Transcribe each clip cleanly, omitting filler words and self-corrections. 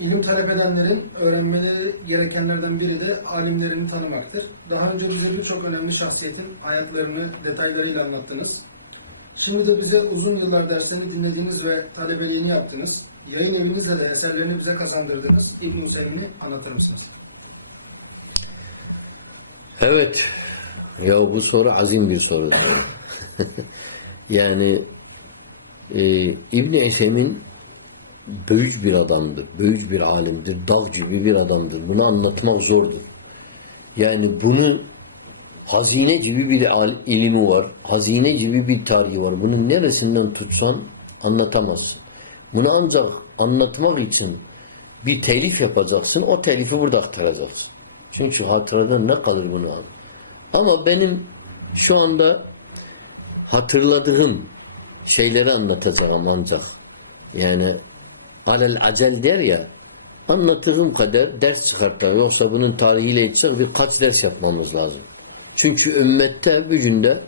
İlim talep edenlerin öğrenmeleri gerekenlerden biri de alimlerini tanımaktır. Daha önce bize birçok önemli şahsiyetin hayatlarını detaylarıyla anlattınız. Şimdi de bize uzun yıllar derslerini dinlediğiniz ve talebeliğini yaptınız. Yayın evinizle de eserlerini bize kazandırdınız. İbn Hüseyin'i anlatır mısınız? Evet. Ya bu soru azim bir soru. Yani İbn-i Esem'in büyük bir adamdır. Büyük bir alimdir. Dağ gibi bir adamdır. Bunu anlatmak zordur. Yani bunu hazine gibi bir ilmi var. Hazine gibi bir tarihi var. Bunun neresinden tutsan anlatamazsın. Bunu ancak anlatmak için bir telif yapacaksın. O telifi burada aktaracaksın. Çünkü hatıradan ne kalır bunu? Ama benim şu anda hatırladığım şeyleri anlatacağım ancak. Yani alel acel der ya, anlattığım kadar ders çıkartlar. Yoksa bunun tarihiyle yetecek birkaç ders yapmamız lazım. Çünkü ümmette bugünde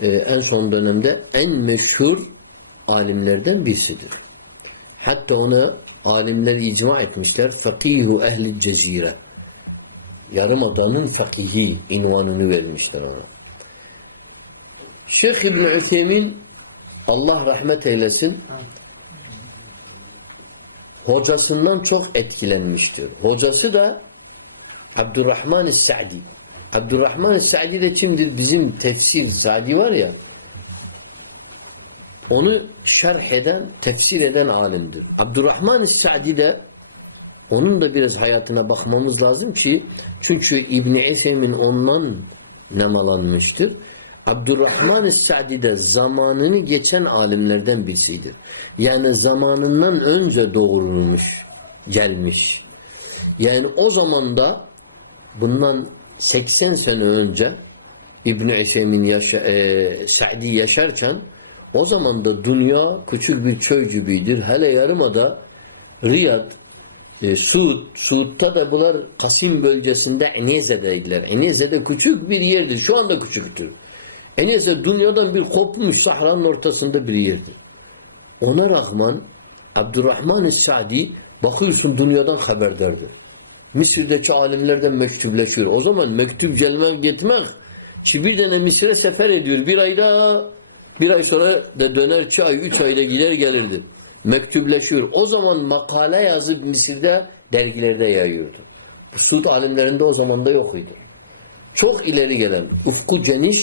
en son dönemde en meşhur alimlerden birisidir. Hatta ona alimler icma etmişler. Fakihu ehli cezire. Yarımadanın fakihi invanını vermişler ona. Şeyh İbn Üthemin Allah rahmet eylesin hocasından çok etkilenmiştir. Hocası da Abdurrahman-ı-Sa'di. Abdurrahman-ı-Sa'di de kimdir? Bizim tefsir Sa'di var ya, onu şerh eden, tefsir eden alimdir. Abdurrahman-ı-Sa'di de onun da biraz hayatına bakmamız lazım ki çünkü İbn-i Esem'in ondan nemalanmıştır. Abdurrahman-ı Sa'di de zamanını geçen alimlerden birisidir. Yani zamanından önce doğrulmuş, gelmiş. Yani o zaman da bundan 80 sene önce İbn-i Esem'in Sa'di yaşarken o zaman da dünya küçük bir köy gibidir. Hele yarımada Riyad, Suud'da da bunlar Kasim bölgesinde Eneze'deydiler. Eneze'de küçük bir yerdir. Şu anda küçüktür. Eneze dünyadan bir kopmuş sahranın ortasında bir yerdir. Ona rağmen Abdurrahman-ı Sa'di bakıyorsun dünyadan haberdardır. Mısır'daki alimlerden mektuplaşıyor. O zaman mektup gelmek gitmek ki bir tane Mısır'a sefer ediyor. Bir ay sonra da döner 2 ay 3 ayda gider gelirdi. Mektuplaşıyor. O zaman makale yazıp Mısır'da dergilerde yayıyordu. Suud alimlerinde o zaman da yok idi. Çok ileri gelen, ufku geniş,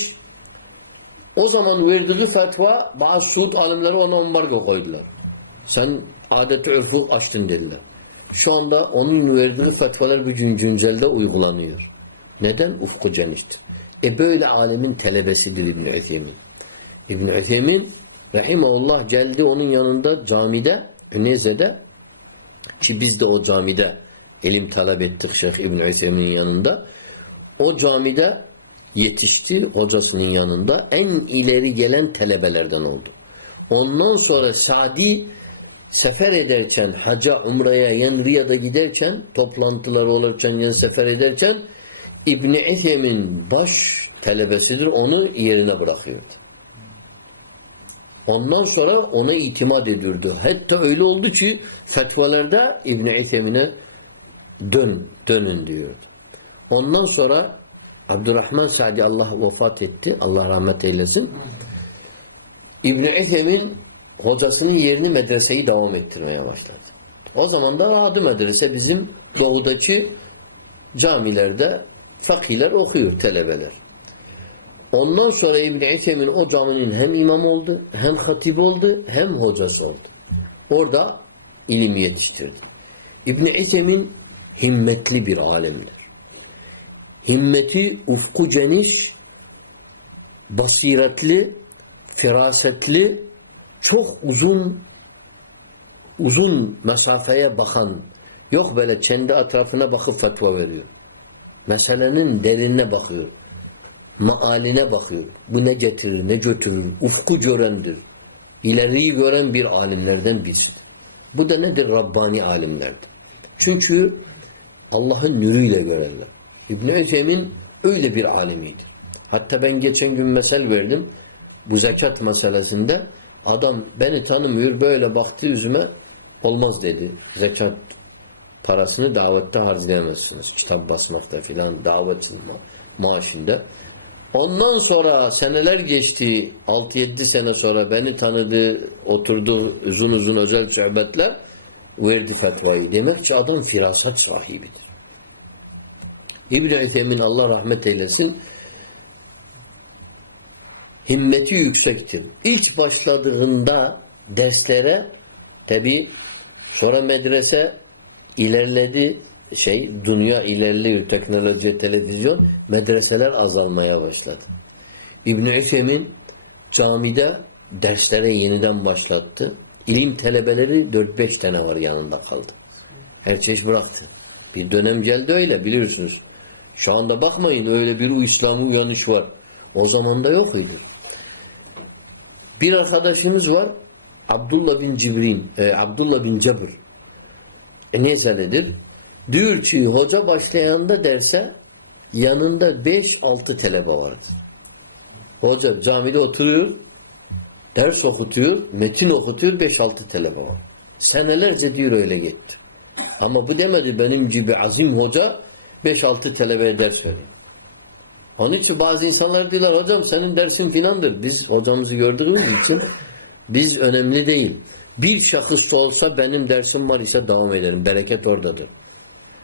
o zaman verdiği fetva bazı Suud alimleri ona ambargo koydular. Sen adeti ürfü açtın dediler. Şu anda onun verdiği fetvalar bugün güncelde uygulanıyor. Neden? Ufku geniştir. Böyle alimin talebesidir İbn Üthemin. İbn Üthemin rahimehullah geldi onun yanında camide, Üneze'de ki biz de o camide ilim talep ettik Şeyh İbn Üthemin'in yanında. O camide yetişti hocasının yanında. En ileri gelen talebelerden oldu. Ondan sonra Sa'di sefer ederken, hacca, umraya, yani Riyad'a giderken, toplantılar olurken, yani sefer ederken İbn Üthemin baş talebesidir. Onu yerine bırakıyordu. Ondan sonra ona itimat ediyordu. Hatta öyle oldu ki fetvalarda İbn Üthemin'e dönün diyordu. Ondan sonra Abdurrahman Sa'di Allah vefat etti. Allah rahmet eylesin. İbn Üthemin hocasının yerini medreseyi devam ettirmeye başladı. O zaman da adı medrese bizim doğudaki camilerde fakihler okuyor, talebeler. Ondan sonra İbn Üthemin o caminin hem imam oldu, hem hatip oldu, hem hocası oldu. Orada ilim yetiştirdi. İbn Üthemin himmetli bir alimdir. Himmeti ufku geniş, basiretli, ferasetli, çok uzun mesafeye bakan, yok böyle kendi etrafına bakıp fetva veriyor. Meselenin derinine bakıyor. Maaline bakıyor. Bu ne getirir, ne götürür. Ufku görendir. İleriyi gören bir alimlerden birisidir. Bu da nedir? Rabbani alimlerdir. Çünkü Allah'ın nuruyla görürler. İbn-i Üthemin öyle bir alimidir. Hatta ben geçen gün mesel verdim. Bu zekat meselesinde adam beni tanımıyor, böyle baktı yüzüme, Olmaz dedi. Zekat parasını davette harcayamazsınız. Kitap basmakta filan, davetin maaşında. Ondan sonra seneler geçti. 6-7 sene sonra beni tanıdı. Oturdu uzun uzun özel sohbetler. Verdi fetvayı. Demek ki adam firasat sahibidir. İbn-i Üthemin Allah rahmet eylesin, himmeti yüksektir. İlk başladığında derslere tabi sonra medrese ilerledi, dünya ilerliyor, teknoloji, televizyon, medreseler azalmaya başladı. İbn-i Üthemin camide derslere yeniden başlattı. İlim talebeleri 4-5 tane var, yanında kaldı. Her çeşit bıraktı. Bir dönem geldi öyle, biliyorsunuz. Şu anda bakmayın, öyle bir İslam'ın uyanış var. O zaman da yok idi. Bir arkadaşımız var, Abdullah bin Cebr. Neyse nedir? Diyor ki hoca başlayanda derse yanında 5-6 talebe vardı. Hoca camide oturuyor, ders okutuyor, metin okutuyor, 5-6 talebe var. Senelerce diyor öyle gitti. Ama bu demedi benim gibi azim hoca 5-6 talebeye ders veriyor. Onun için bazı insanlar diyorlar hocam senin dersin filandır. Biz hocamızı gördüğümüz için biz önemli değil. Bir şahıs olsa benim dersim var ise devam ederim. Bereket oradadır.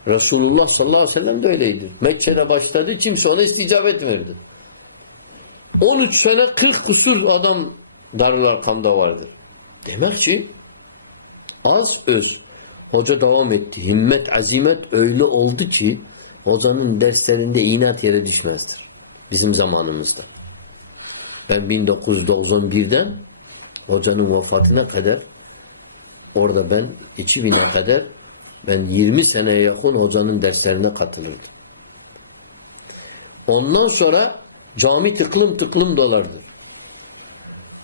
Resulullah sallallahu aleyhi ve sellem de öyleydi. Mekke'de başladı, kimse ona isticabet verdi. 13 sene 40 küsur adam Darül Arkam'da vardır. Demek ki az öz. Hoca devam etti. Himmet, azimet öyle oldu ki hocanın derslerinde inat yere düşmezdir. Bizim zamanımızda. Ben 1991'den hocanın vefatına kadar orada ben 2000'e kadar ben 20 seneye yakın hocanın derslerine katılırdım. Ondan sonra cami tıklım tıklım dolardı.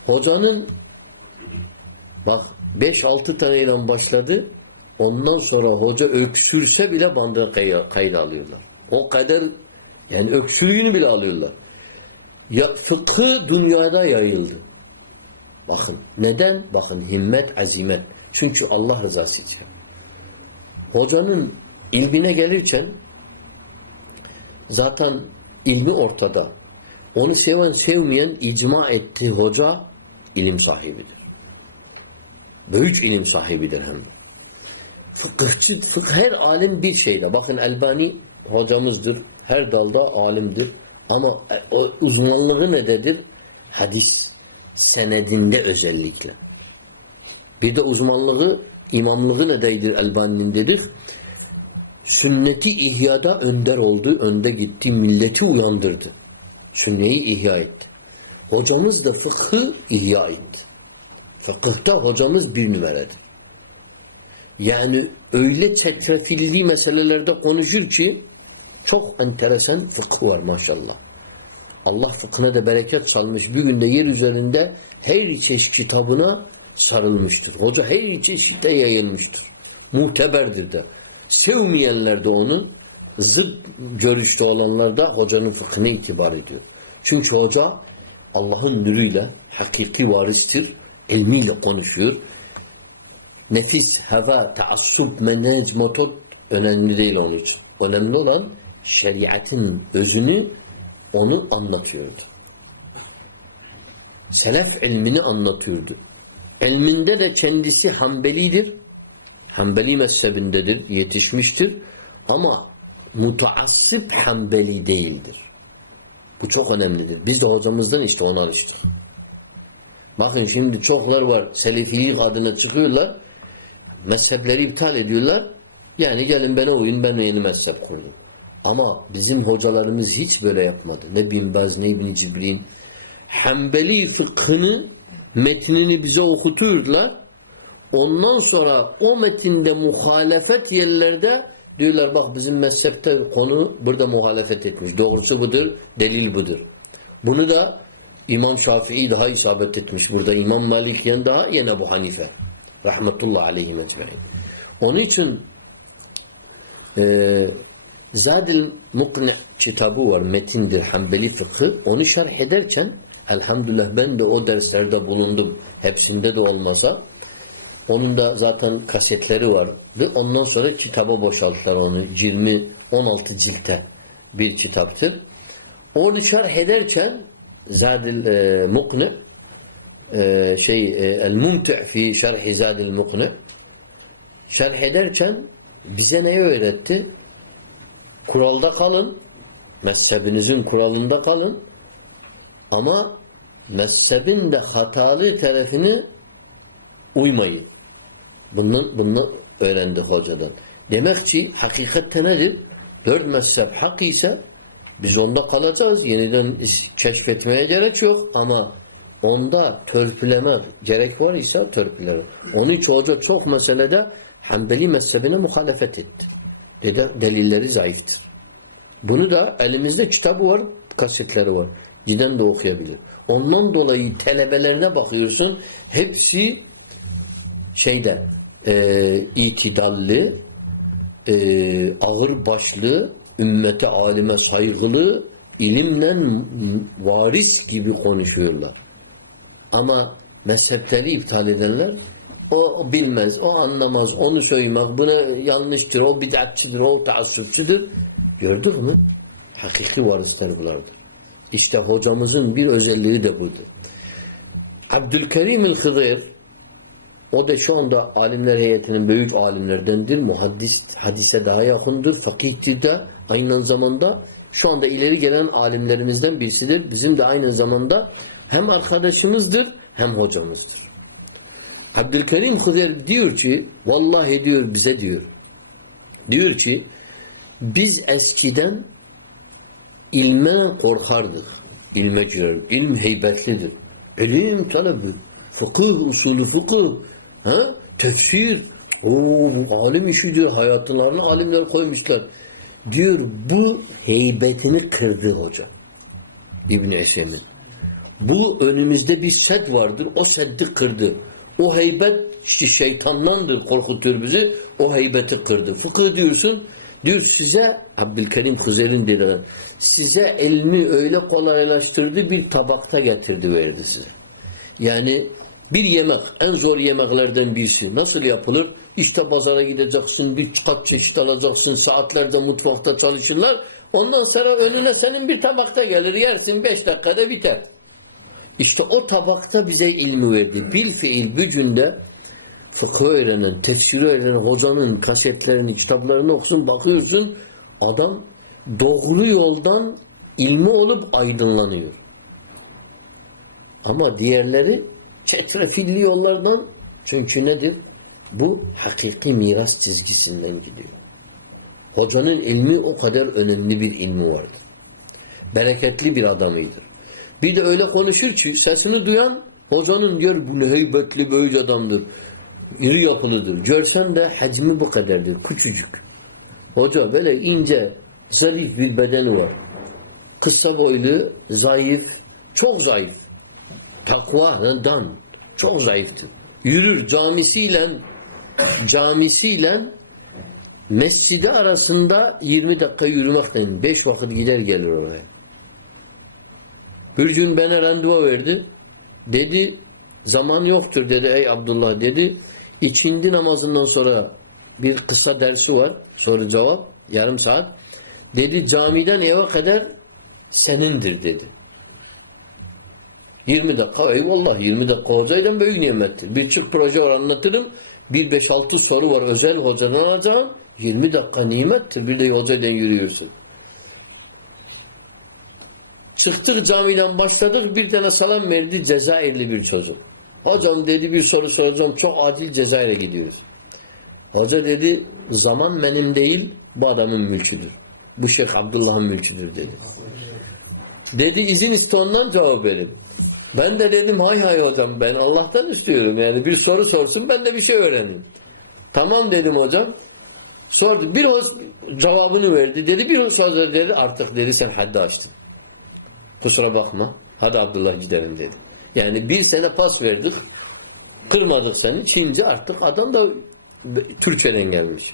Hocanın bak 5-6 taneyle başladı. Ondan sonra hoca öksürse bile bandı kayda alıyorlar. O kadar yani öksürüğünü bile alıyorlar. Ya, fıkhı dünyada yayıldı. Bakın. Neden? Bakın himmet, azimet. Çünkü Allah rızası için. Hocanın ilmine gelirken zaten ilmi ortada. Onu seven sevmeyen icma etti hoca ilim sahibidir. Büyük ilim sahibidir hem de. Her alim bir şeyde. Bakın Elbani hocamızdır. Her dalda alimdir. Ama o uzmanlığı nededir? Hadis senedinde özellikle. Bir de uzmanlığı, imamlığı nededir Elbani'nindedir? Sünneti ihyada önder oldu, önde gitti, milleti uyandırdı. Sünneyi ihya etti. Hocamız da fıkhı ihya etti. Fıkıhta hocamız bir numaradır. Yani öyle çetrefilli meselelerde konuşur ki çok enteresan fıkhı var maşallah. Allah fıkhına da bereket salmış. Bir günde yer üzerinde her çeşit kitabına sarılmıştır. Hoca her çeşitte yayılmıştır. Muteberdir de. Sevmeyenler de onun zıt görüşte olanlar da hocanın fıkhına itibar ediyor. Çünkü hoca Allah'ın nuruyla hakiki varistir. İlmiyle konuşuyor. Nefis, heva, taassup, menhec, metod önemli değil onun için. Önemli olan şeriatın özünü onu anlatıyordu. Selef ilmini anlatıyordu. İlminde de kendisi Hanbelidir. Hanbeli mezhebindedir, yetişmiştir. Ama mutaassıp Hanbeli değildir. Bu çok önemlidir. Biz de hocamızdan işte ona alıştık. Bakın şimdi çoklar var. Selefilik adına çıkıyorlar. Mezhepleri iptal ediyorlar. Yani gelin bana uyun, ben yeni mezhep kurdum. Ama bizim hocalarımız hiç böyle yapmadı. Ne Bin Baz, ne İbn-i Cibrin. Hanbeli fıkhını, metnini bize okuturdular. Ondan sonra o metinde muhalefet yerlerde diyorlar bak bizim mezhepte konu burada muhalefet etmiş. Doğrusu budur, delil budur. Bunu da İmam Şafii daha isabet etmiş. Burada İmam Malik yan daha yine Ebu Hanife. Rahmetullah aleyhi mecmaîn. Onun için Zadil Mukni' kitabı var. Metindir Hanbeli fıkhı. Onu şerh ederken elhamdülillah ben de o derslerde bulundum. Hepsinde de olmasa. Onun da zaten kasetleri vardı. Ondan sonra kitaba boşalttılar onu. 16 ciltte bir kitaptır. Onu şerh ederken Zadil Mukni El-Mumti' fi şerhi Zadil Mukni şerh ederken bize neyi öğretti? Kuralda kalın. Mezhebinizin kuralında kalın. Ama mezhebin de hatalı tarafını uymayın. Bunu öğrendik hocadan. Demek ki hakikatte nedir? 4 mezhep hak ise biz onda kalacağız. Yeniden keşfetmeye gerek yok ama onda törpüleme gerek var ise törpüleme. Onun için hoca çok meselede Hanbeli mezhebine muhalefet etti. Delilleri zayıftır. Bunu da elimizde kitabı var, kasetleri var. Giden de okuyabilir. Ondan dolayı talebelerine bakıyorsun, hepsi itidalli, ağır başlı, ümmete, alime saygılı, ilimle varis gibi konuşuyorlar. Ama mezhepleri iptal edenler, o bilmez, o anlamaz, onu söylemek, buna yanlıştır, o bid'atçıdır, o taassüpçüdür. Gördük mü? Hakiki varisler bunlardır. İşte hocamızın bir özelliği de budur. Abdülkerim el-Hıdır, o da şu anda alimler heyetinin büyük alimlerdendir. Hadise daha yakındır. Fakihtir de aynı zamanda şu anda ileri gelen alimlerimizden birisidir. Bizim de aynı zamanda hem arkadaşımızdır hem hocamızdır. Abdülkerim Hıdır diyor ki, vallahi diyor bize diyor ki biz eskiden ilme korkardık. İlme girerdik. İlm heybetlidir. İlim talebi, fıkıh, usulü fıkıh, tefsir, alim işidir. Hayatlarına alimler koymuşlar. Diyor bu heybetini kırdı hoca. İbn-i Esemin. Bu önümüzde bir sed vardır. O seddi kırdı. O heybet işte şeytandandır, korkutuyor bizi. O heybeti kırdı. Fıkıh diyorsun. Diyor size Abdülkerim Hızer'in dediler. Size ilmi öyle kolaylaştırdı, bir tabakta getirdi verdi size. Yani bir yemek, en zor yemeklerden birisi. Nasıl yapılır? İşte pazara gideceksin, bir kat çeşit alacaksın, saatlerce mutfakta çalışırlar. Ondan sonra önüne senin bir tabakta gelir, yersin 5 dakikada biter. İşte o tabakta bize ilmi verdi. Bil fiil gücünde fıkıh öğrenen, tefsiri öğrenen hocanın kasetlerini, kitaplarını okusun, bakıyorsun adam doğru yoldan ilmi olup aydınlanıyor. Ama diğerleri çetrefilli yollardan, çünkü nedir? Bu hakiki miras çizgisinden gidiyor. Hocanın ilmi o kadar önemli bir ilmi vardır. Bereketli bir adamıydır. Bir de öyle konuşur ki sesini duyan hocanın diyor bu ne heybetli böyle adamdır. İri yapılıdır. Görsen de hacmi bu kadardır. Küçücük. Hoca böyle ince, zarif bir bedeni var. Kısa boylu, zayıf, çok zayıf. Takvadan çok zayıftır. Yürür camisiyle mescidi arasında 20 dakika yürümekten 5 vakit gider gelir oraya. Bir gün bana randevu verdi. Dedi zaman yoktur dedi ey Abdullah dedi. İkindi namazından sonra bir kısa dersi var. Soru cevap yarım saat. Dedi camiden eve kadar senindir dedi. 20 dakika eyvallah 20 dakika hocayla büyük nimettir. Bir çift proje var anlatırım. 5-6 soru var özel hocadan alacağım. 20 dakika nimettir. Bir de hocayla yürüyorsun. Çıktık camiden başladık. Bir tane salam verdi Cezayirli bir çocuk. Hocam dedi bir soru soracağım. Çok acil Cezayir'e gidiyoruz. Hoca dedi zaman benim değil bu adamın mülküdür. Bu Şeyh Abdullah'ın mülküdür dedi. Dedi izin iste ondan cevap verin. Ben de dedim hay hocam ben Allah'tan istiyorum. Yani bir soru sorsun ben de bir şey öğreneyim. Tamam dedim hocam. Sordu. Bir cevabını verdi. Dedi bir söz dedi artık dedi sen haddi açtın. Kusura bakma. Hadi Abdullah gidelim dedi. Yani bir sene pas verdik. Kırmadık seni. Çince artık adam da Türkçeden gelmiş.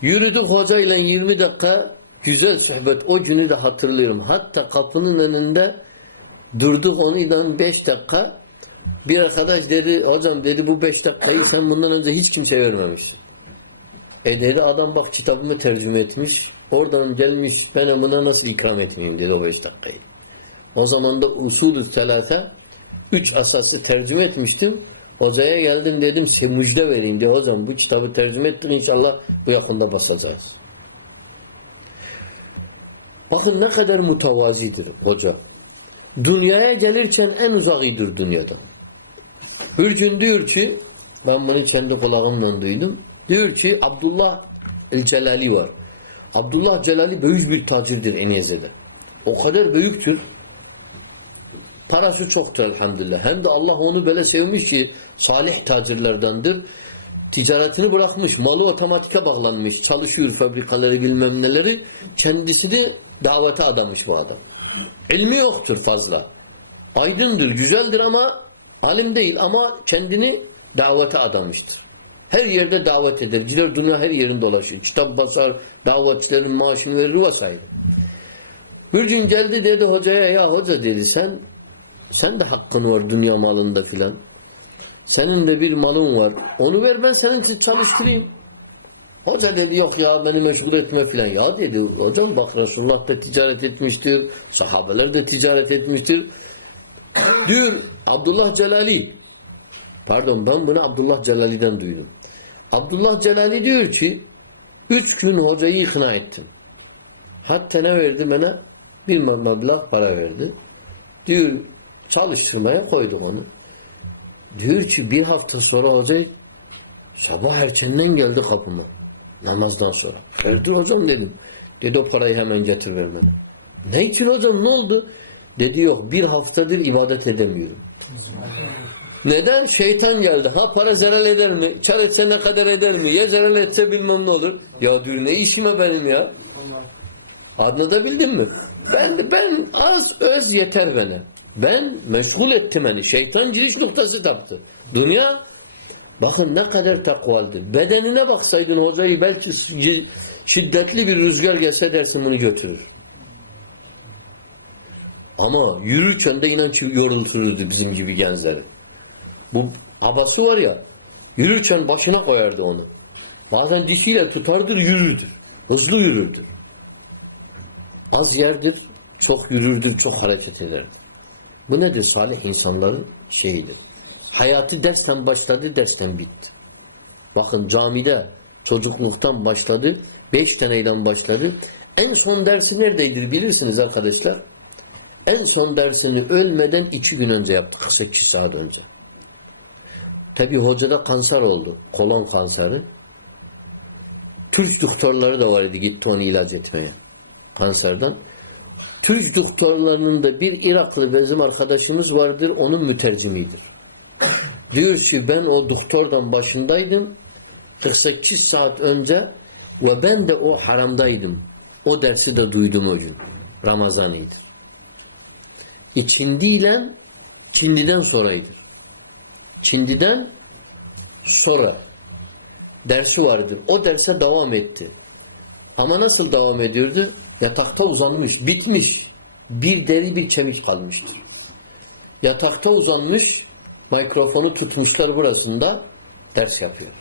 Yürüdük hocayla 20 dakika güzel sohbet. O günü de hatırlıyorum. Hatta kapının önünde durduk onunla 5 dakika. Bir arkadaş dedi, hocam dedi bu 5 dakikayı sen bundan önce hiç kimseye vermemişsin. Dedi adam bak kitabımı tercüme etmiş. Oradan gelmiş ben buna nasıl ikram etmeyeyim dedi o 5 dakikayı. O zaman da usulü selase 3 asası tercüme etmiştim. Hocaya geldim dedim size müjde vereyim diye. Hocam bu kitabı tercüme ettik inşallah bu yakında basacağız. Bakın ne kadar mütevazidir hoca. Dünyaya gelirken en uzakıdır dünyadan. Bir gün diyor ki ben bunu kendi kulağımla duydum. Diyor ki Abdullah el-Celali var. Abdullah Celali büyük bir tacirdir Eniyeze'de. O kadar büyüktür. Parası çoktur elhamdülillah. Hem de Allah onu böyle sevmiş ki salih tacirlerdendir. Ticaretini bırakmış. Malı otomatike bağlanmış. Çalışıyor fabrikaları bilmem neleri. Kendisi de davete adamış bu adam. İlmi yoktur fazla. Aydındır, güzeldir ama alim değil ama kendini davete adamıştır. Her yerde davet eder. Gider dünya her yerinde dolaşıyor. Kitap basar, davetçilerin maaşını verir vs. Bir gün geldi dedi hocaya ya hoca dedi sen de hakkın var dünya malında filan. Senin de bir malın var. Onu ver ben senin için çalıştırayım. Hoca dedi yok ya beni meşgul etme filan. Ya dedi hocam bak Resulullah da ticaret etmiştir. Sahabeler de ticaret etmiştir. Diyor Abdullah Celali. Pardon ben bunu Abdullah Celali'den duydum. Abdullah Celali diyor ki 3 gün hocayı ikna ettim. Hatta ne verdi bana? Bir meblağ para verdi. Diyor çalıştırmaya koyduk onu. Diyor ki bir hafta sonra hoca sabah erkenden geldi kapıma. Namazdan sonra. Hayırdır hocam dedim. Dedi o parayı hemen getir ver bana. Ne için hocam ne oldu? Dedi yok bir haftadır ibadet edemiyorum. Neden? Şeytan geldi. Ha para zarar eder mi? Çar etse ne kadar eder mi? Ya zarar etse bilmem ne olur. Ya diyor ne işime benim ya? Anladabildin mi? Ben az öz yeter bana. Ben meşgul ettim beni. Şeytan giriş noktası taptı. Dünya bakın ne kadar takvalıdır. Bedenine baksaydın hocayı belki şiddetli bir rüzgar gelse dersin bunu götürür. Ama yürürken de inan ki yorulturdu bizim gibi gençleri. Bu abası var ya yürürken başına koyardı onu. Bazen dişiyle tutardır yürürdür. Hızlı yürürdür. Az yerdir, çok yürürdür, çok hareket ederdir. Bu nedir? Salih insanların şeyidir. Hayatı dersten başladı, dersten bitti. Bakın camide çocukluktan başladı, 5 taneyle başladı. En son dersi neredeydir bilirsiniz arkadaşlar? En son dersini ölmeden 2 gün önce yaptı, 48 saat önce. Tabi hocada kanser oldu, kolon kanseri. Türk doktorları da var idi, gitti onu ilaç etmeye kanserden. Türk doktorlarının da bir Iraklı bizim arkadaşımız vardır, onun mütercimidir. Diyor ki ben o doktordan başındaydım 48 saat önce ve ben de o haramdaydım. O dersi de duydum o gün. Ramazan'ıydı. Çindi'den sonraydı. Çindi'den sonra dersi vardır. O derse devam etti. Ama nasıl devam ediyordu? Yatakta uzanmış, bitmiş. Bir deri bir kemik kalmıştır. Yatakta uzanmış, mikrofonu tutmuşlar burasında, ders yapıyor.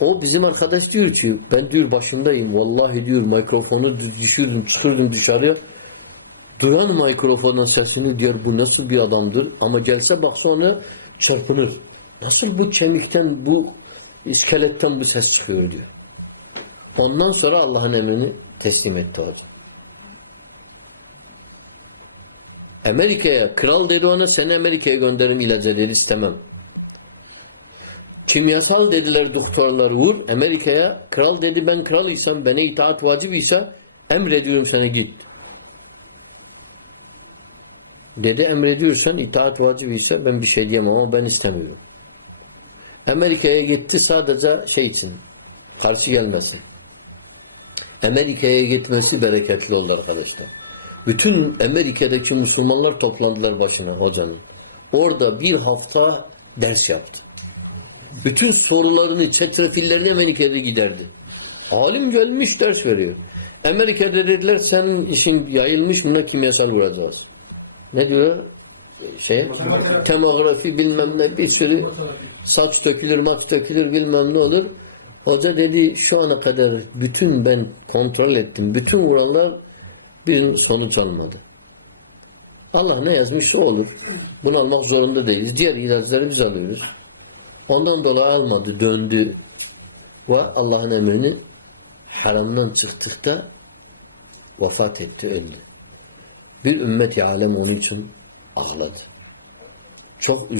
O bizim arkadaş diyor ki, ben diyor başındayım, vallahi diyor mikrofonu düşürdüm, çıkırdım dışarıya. Duran mikrofonun sesini diyor, bu nasıl bir adamdır? Ama gelse bak sonra çırpınır. Nasıl bu kemikten, bu iskeletten bu ses çıkıyor diyor. Ondan sonra Allah'ın emrini teslim etti hocam. Amerika'ya, kral dedi ona seni Amerika'ya gönderim ilacı dedi istemem. Kimyasal dediler doktorlar vur Amerika'ya. Kral dedi ben kralıysam bana itaat vacip ise emrediyorum sana git. Dedi emrediyorsan itaat vacip ise ben bir şey diyemem ama ben istemiyorum. Amerika'ya gitti sadece şey için karşı gelmesin. Amerika'ya gitmesi bereketli oldu arkadaşlar. Bütün Amerika'daki Müslümanlar toplandılar başına hocanın. Orada bir hafta ders yaptı. Bütün sorularını, çetrefillerini Amerika'da giderdi. Alim gelmiş ders veriyor. Amerika'da dediler senin işin yayılmış buna kimyasal vuracağız. Ne diyor? tomografi bilmem ne bir sürü saç dökülür, maç dökülür bilmem ne olur. Hoca dedi şu ana kadar bütün ben kontrol ettim. Bütün vuranlar bir sonuç almadı. Allah ne yazmışsa olur. Bunu almak zorunda değiliz. Diğer ilaçları biz alıyoruz. Ondan dolayı almadı, döndü ve Allah'ın emrini haramdan çıktıkta vefat etti, öldü. Bir ümmet-i alem onun için ağladı. Çok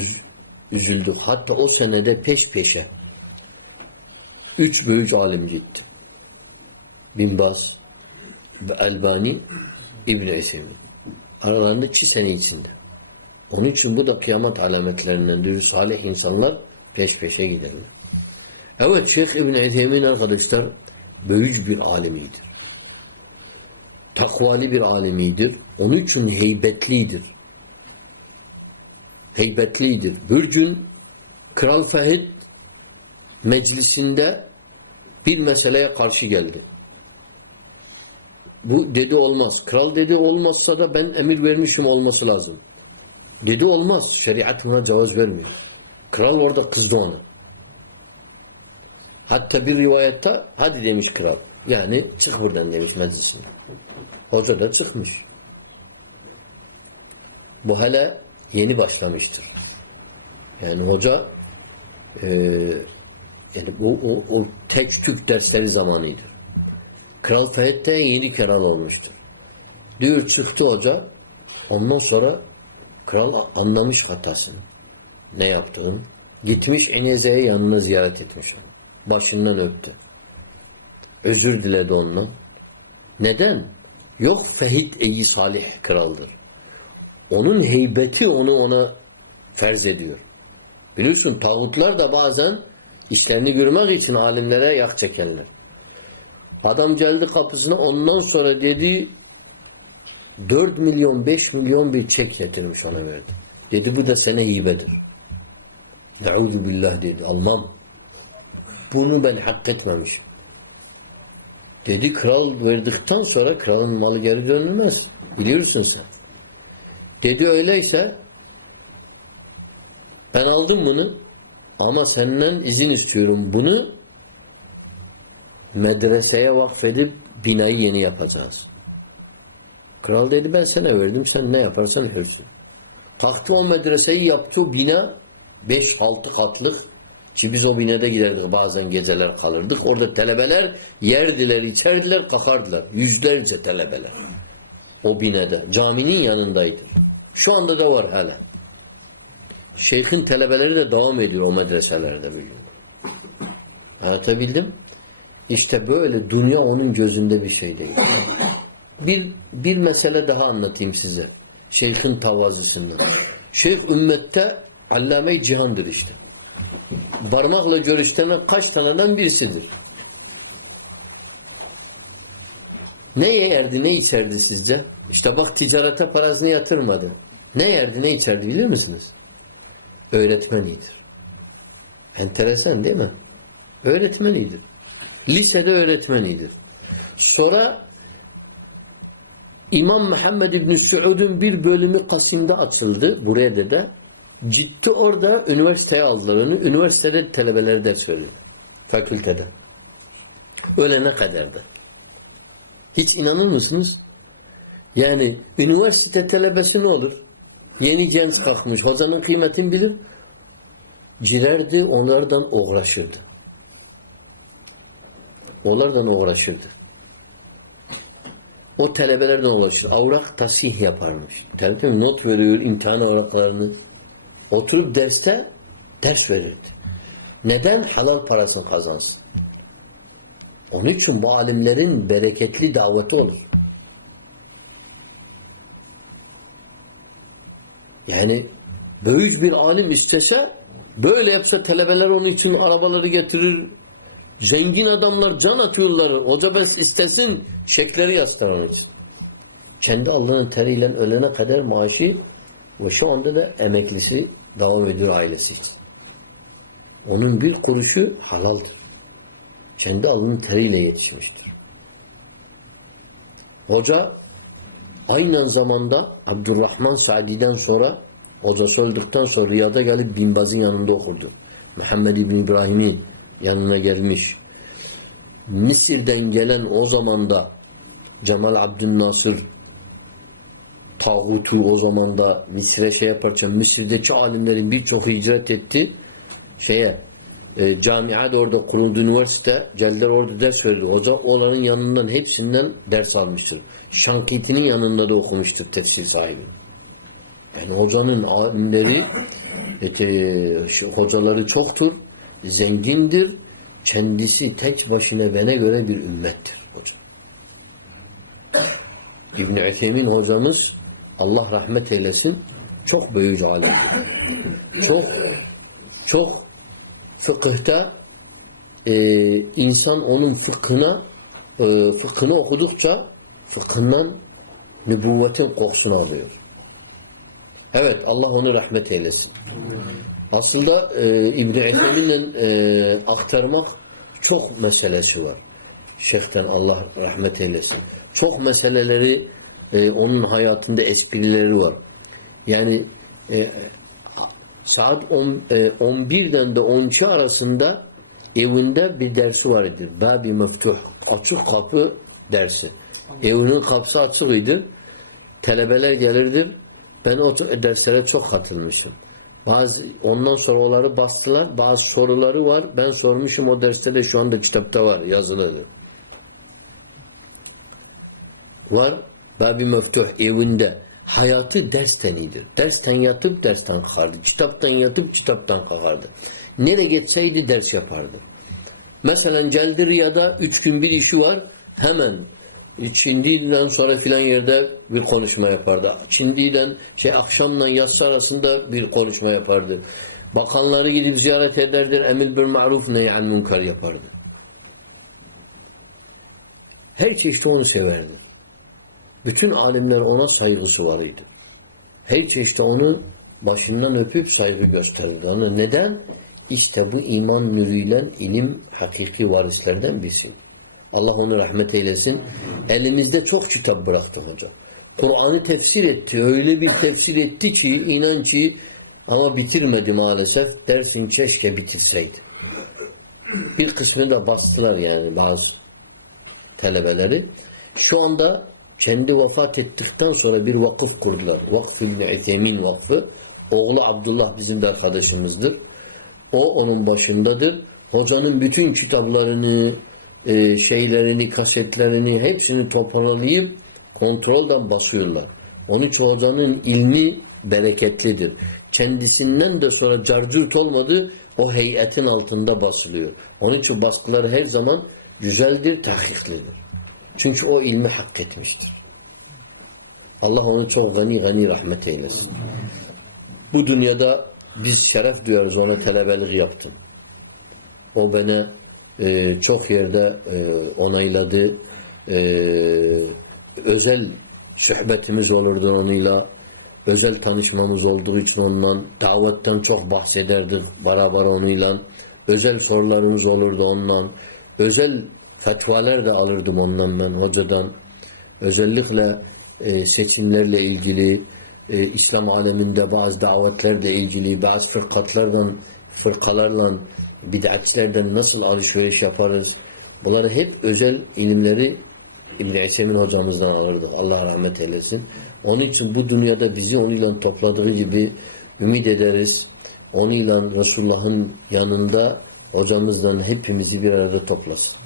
üzüldük. Hatta o senede peş peşe 3 büyük alim gitti. Bin Baz ve Albani, İbn-i Esemin. Aralarında 2 sene içinde. Onun için bu da kıyamet alametlerindendir. Salih insanlar peş peşe giderler. Evet, Şeyh İbn-i Esemin arkadaşlar büyük bir alimidir. Takvali bir alimidir. Onun için heybetlidir. Heybetlidir. Bir gün Kral Fahid meclisinde bir meseleye karşı geldi. Bu dedi olmaz. Kral dedi olmazsa da ben emir vermişim olması lazım. Dedi olmaz. Şeriat buna cevaz vermiyor. Kral orada kızdı ona. Hatta bir rivayette hadi demiş kral. Yani çık buradan demiş meclisine. Hoca da çıkmış. Bu hala yeni başlamıştır. Yani hoca yani o tek tük dersleri zamanıydı. Kral Fahid'den yeni kral olmuştur. Diyor çıktı hoca. Ondan sonra kral anlamış hatasını. Ne yaptığını. Gitmiş Eneze'ye yanına ziyaret etmiş. Başından öptü. Özür diledi ondan. Neden? Yok Fahid iyi salih kraldır. Onun heybeti onu ona ferz ediyor. Biliyorsun tağutlar da bazen işlerini görmek için alimlere yak çekerler. Adam geldi kapısına ondan sonra dedi 4 milyon 5 milyon bir çek getirmiş ona verdi. Dedi bu da sana hibedir. Ne'udhu billah dedi. Almam. Bunu ben hak etmemişim. Dedi kral verdikten sonra kralın malı geri dönülmez. Biliyorsun sen. Dedi öyleyse ben aldım bunu ama senden izin istiyorum. Bunu medreseye vakfedip binayı yeni yapacağız. Kral dedi ben sana verdim. Sen ne yaparsan yaparsın. Kalktı o medreseyi yaptı. Bina 5-6 katlık. Ki biz o binada giderdik. Bazen geceler kalırdık. Orada talebeler yerdiler, içerdiler, kalkardılar. Yüzlerce talebeler. O binada. Caminin yanındaydı. Şu anda da var hala. Şeyhin talebeleri de devam ediyor o medreselerde bugün. Anlatabildim? İşte böyle dünya onun gözünde bir şey değil. Bir mesele daha anlatayım size. Şeyhin tavazısından. Şeyh ümmette allame-i cihandır işte. Parmakla görüştüğüne kaç taneden birisidir. Ne yerdi, ne içerdi sizce? İşte bak ticarete parasını yatırmadı. Ne yerdi, ne içerdi bilir misiniz? Öğretmenidir. Enteresan değil mi? Öğretmenidir. Lisede öğretmenidir. Sonra İmam Muhammed İbn Suud'un bir bölümü Kasım'da açıldı. Buraya da ciddi orada üniversiteye aldılar onu. Üniversitede talebeleri ders veriyor. Fakültede. Ölene kadar da. Hiç inanır mısınız? Yani üniversite talebesi ne olur? Yeni genç kalkmış. Hocanın kıymetini bilir. Girerdi, onlardan uğraşırdı. Onlardan uğraşırdı. O talebelerden uğraşır. Avrak tasih yaparmış. Tabii not veriyor, imtihan avraklarını. Oturup derste ders verirdi. Neden? Halal parasını kazansın. Onun için bu alimlerin bereketli daveti olur. Yani büyük bir alim istese böyle yapsa talebeler onun için arabaları getirir. Zengin adamlar can atıyorlar. Hoca bes istesin şekleri yazdılar onun için. Kendi alnının teriyle ölene kadar maaşı ve şu anda da emeklisi devam ediyor ailesi için. Onun bir kuruşu halaldir. Kendi alnının teriyle yetişmiştir. Hoca aynı zamanda Abdurrahman Sa'di'den sonra Hocası öldükten sonra Riyad'a gelip Binbaz'ın yanında okurdu. Muhammed İbni İbrahim'in yanına gelmiş. Mısır'dan gelen o zamanda Cemal Abdülnasır tağutu o zamanda Mısır'a şey yaparken Mısır'daki alimlerin birçoğu hicret etti. Camiada orada kuruldu, üniversite. Geldiler orada ders verdi. Hoca onların yanından hepsinden ders almıştır. Şankiti'nin yanında da okumuştur tefsir sahibi. Yani hocanın alimleri hocaları çoktur, zengindir. Kendisi tek başına bana göre bir ümmettir hoca. İbn-i Üthemin hocamız Allah rahmet eylesin çok büyük alimdir. Çok fıkıhta insan onun fıkhını okudukça fıkhından nübüvvetin kokusunu alıyor. Evet, Allah onu rahmet eylesin. Aslında İbn-i Üthemin'le aktarmak çok meselesi var. Şeyh'ten Allah rahmet eylesin. Çok meseleleri onun hayatında esprileri var. Yani saat 11'den de 12 arasında evinde bir dersi var idi. Bab-i meftuh. Açık kapı dersi. Evinin kapısı açıktır. Talebeler gelirdir. Ben o derslere çok katılmışım. Ondan sonra onları bastılar. Bazı soruları var. Ben sormuşum o derste de şu anda kitapta var. Yazılıdır. Var. Bab-i meftuh evinde. Hayatı dersten iyidir. Dersten yatıp dersten kalkardı. Kitaptan yatıp kitaptan kalkardı. Nereye geçseydi ders yapardı. Mesela geldi Riyad'a 3 gün bir işi var. Hemen Çindi'den sonra filan yerde bir konuşma yapardı. Çindi'den akşamla yatsı arasında bir konuşma yapardı. Bakanları gidip ziyaret ederdir. Emir bil ma'ruf nehyen münker yapardı. Her çeşit onu severdi. Bütün alimler ona saygısı varıydı. Her çeşit onu başından öpüp saygı gösterirdi. Neden? İşte bu iman nuruyla ilim hakiki varislerden birisi. Allah onu rahmet eylesin. Elimizde çok kitap bıraktı hoca. Kur'an'ı tefsir etti. Öyle bir tefsir etti ki inan ki ama bitirmedi maalesef. Dersin keşke bitirseydi. Bir kısmını da bastılar yani bazı talebeleri. Şu anda kendi vefat ettikten sonra bir vakıf kurdular. Vakf-ı İbn-i Üthemin Vakfı. Oğlu Abdullah bizim de arkadaşımızdır. O onun başındadır. Hocanın bütün kitaplarını, şeylerini, kasetlerini hepsini toparlayıp kontrolden basıyorlar. Onun için hocanın ilmi bereketlidir. Kendisinden de sonra carcurt olmadı, o heyetin altında basılıyor. Onun için baskıları her zaman güzeldir, tahkiklidir. Çünkü o ilmi hak etmiştir. Allah onu çok gani rahmet eylesin. Bu dünyada biz şeref duyarız, ona talebelik yaptım. O bana çok yerde onayladı. Özel sohbetimiz olurdu onunla. Özel tanışmamız olduğu için ondan. Davetten çok bahsederdik beraber onunla. Özel sorularımız olurdu ondan. Özel fetvalar da alırdım ondan ben hocadan. Özellikle seçimlerle ilgili, İslam aleminde bazı davetlerle ilgili, bazı fırkalarla, bid'atçilerden nasıl alışveriş yaparız? Bunları hep özel ilimleri İbn-i Üthemin hocamızdan alırdık. Allah rahmet eylesin. Onun için bu dünyada bizi onunla topladığı gibi ümit ederiz. Onunla Resulullah'ın yanında hocamızdan hepimizi bir arada toplasın.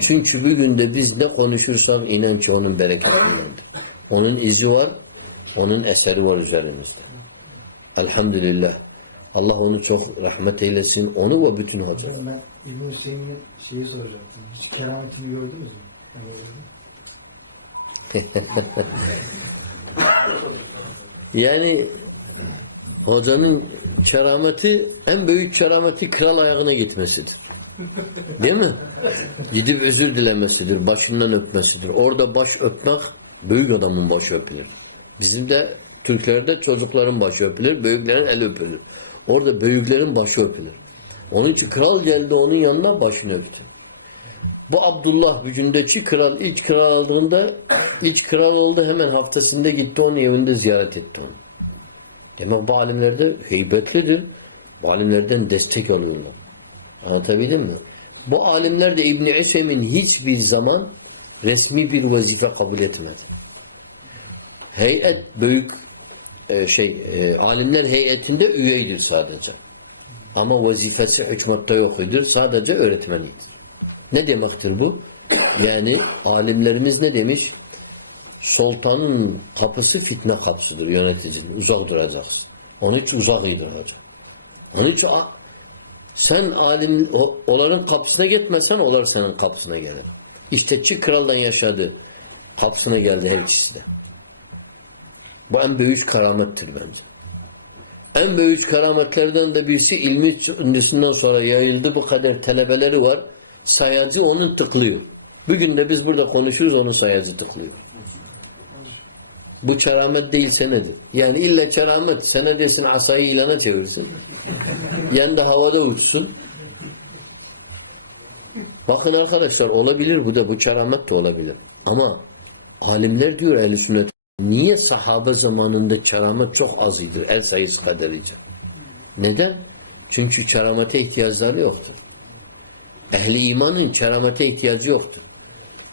Çünkü bugün de biz ne konuşursak inan ki onun bereketindendir. Onun izi var, onun eseri var üzerimizde. Elhamdülillah. Allah onu çok rahmet eylesin. Onu ve bütün hocalar. Ben İbn-i Hüseyin'in şeyi soracaktım. Hiç kerametini gördünüz mü? Yani hocanın kerameti, en büyük kerameti kral ayağına gitmesidir. Değil mi? Gidip özür dilemesidir, başından öpmesidir. Orada baş öpmek, büyük adamın başı öpülür. Bizim de Türklerde çocukların başı öpülür, büyüklerin el öpülür. Orada büyüklerin başı öpülür. Onun için kral geldi onun yanına başını öptü. Bu Abdullah gücündeki kral, ilk kral aldığında, ilk kral oldu hemen haftasında gitti onun evinde ziyaret etti onu. Demek bu alimlerde heybetlidir. Bu alimlerden destek alıyorlar. Anlatabildim mi? Bu alimler de İbn-i Üseym'in hiçbir zaman resmi bir vazife kabul etmedi. Heyet büyük alimler heyetinde üyeydir sadece. Ama vazifesi hükmette yoktur. Sadece öğretmenliktir. Ne demektir bu? Yani alimlerimiz ne demiş? Sultanın kapısı fitne kapısıdır, yöneticinin. Uzak duracaksın. Onun için uzak duracaksın. Onun için sen alim onların kapısına gitmesen onlar senin kapısına gelir. İşte Çin kraldan yaşadı. Kapısına geldi her ikisi de. Bu en büyük keramettir bence. En büyük kerametlerden de birisi ilmi ündüsünden sonra yayıldı. Bu kadar talebeleri var. Sayacı onun tıklıyor. Bugün de biz burada konuşuyoruz, onun sayacı tıklıyor. Bu keramet değilse nedir? Yani illa keramet, sana desin asayı ilana çevirsin. Yanında havada uçsun. Bakın arkadaşlar, olabilir bu da, bu keramet de olabilir. Ama alimler diyor ehl-i sünnet, niye sahabe zamanında keramet çok az idir, el sayısı kadarıyla? Neden? Çünkü keramete ihtiyaçları yoktur. Ehli imanın keramete ihtiyacı yoktur.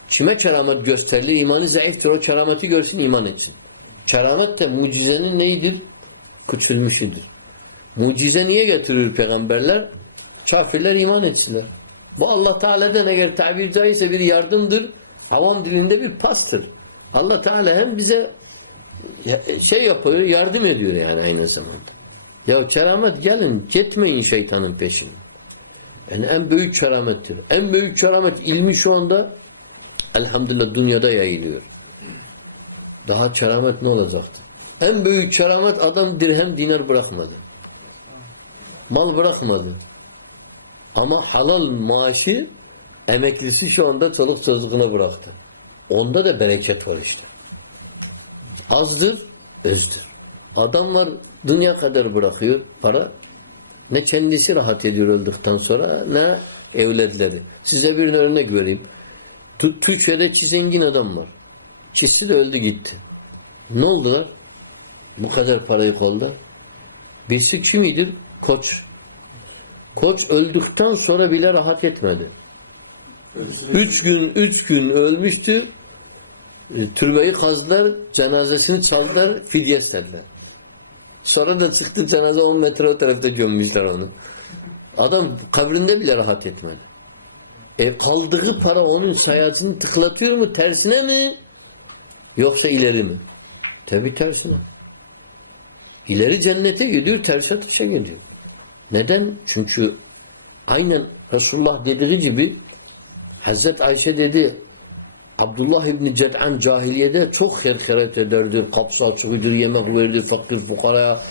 Kime keramet gösterilir? İmanı zayıftır. O kerameti görsün, iman etsin. Keramet de mucizenin neyidir? Küçülmüşüdür. Mucize niye getirir peygamberler? Kafirler iman etsinler. Bu Allah Teala'dan eğer tabiri caizse bir yardımdır. Avam dilinde bir pastır. Allah Teala hem bize şey yapıyor, yardım ediyor yani aynı zamanda. Ya keramet gelin, gitmeyin şeytanın peşine. Yani en büyük keramettir. En büyük keramet ilmi şu anda elhamdülillah dünyada yayılıyor. Daha keramet ne olacaktı? En büyük keramet adam dirhem dinar bırakmadı. Mal bırakmadı. Ama halal maaşı emeklisi şu anda çoluk çocuğuna bıraktı. Onda da bereket var işte. Azdır, ezdir. Adamlar dünya kadar bırakıyor para. Ne kendisi rahat ediyor öldükten sonra, ne evlatları. Size bir örnek vereyim. Türkiye'de zengin adam var. İkisi de öldü gitti. Ne oldular? Bu kadar parayı kolda. Birisi kimidir? Koç. Koç öldükten sonra bile rahat etmedi. 3 gün ölmüştü. Türbeyi kazdılar, cenazesini çaldılar, fidye istediler. Sonra da çıktı cenaze 10 metre o tarafta gömmüşler onu. Adam kabrinde bile rahat etmedi. Kaldığı para onun sayacını tıklatıyor mu? Tersine mi? Yoksa ileri mi? Tabii tersine. İleri cennete gidiyor, terse taşa gidiyor. Neden? Çünkü aynen Resulullah dediği gibi Hazreti Ayşe dedi, Abdullah İbni Ced'an cahiliyede çok herkeret ederdir. Kapısı açıktır, yemek verirdir, fakir fukaraya,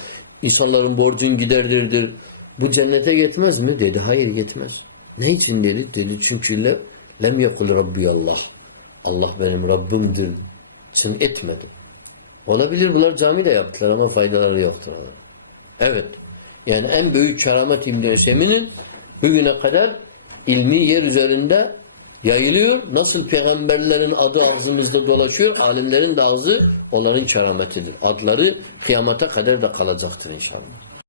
insanların borcun giderdirdir. Bu cennete gitmez mi? Dedi. Hayır gitmez. Ne için dedi? Dedi çünkü lem yekul Rabbi Allah. Allah benim Rabbimdir. Sen etmedi. Olabilir bunlar camide yaptılar ama faydaları yoktur. Evet. Yani en büyük keramet İbn-i Hüseyin'in bugüne kadar ilmi yer üzerinde yayılıyor. Nasıl peygamberlerin adı ağzımızda dolaşıyor, alimlerin de ağzı onların kerametidir. Adları kıyamete kadar da kalacaktır inşallah.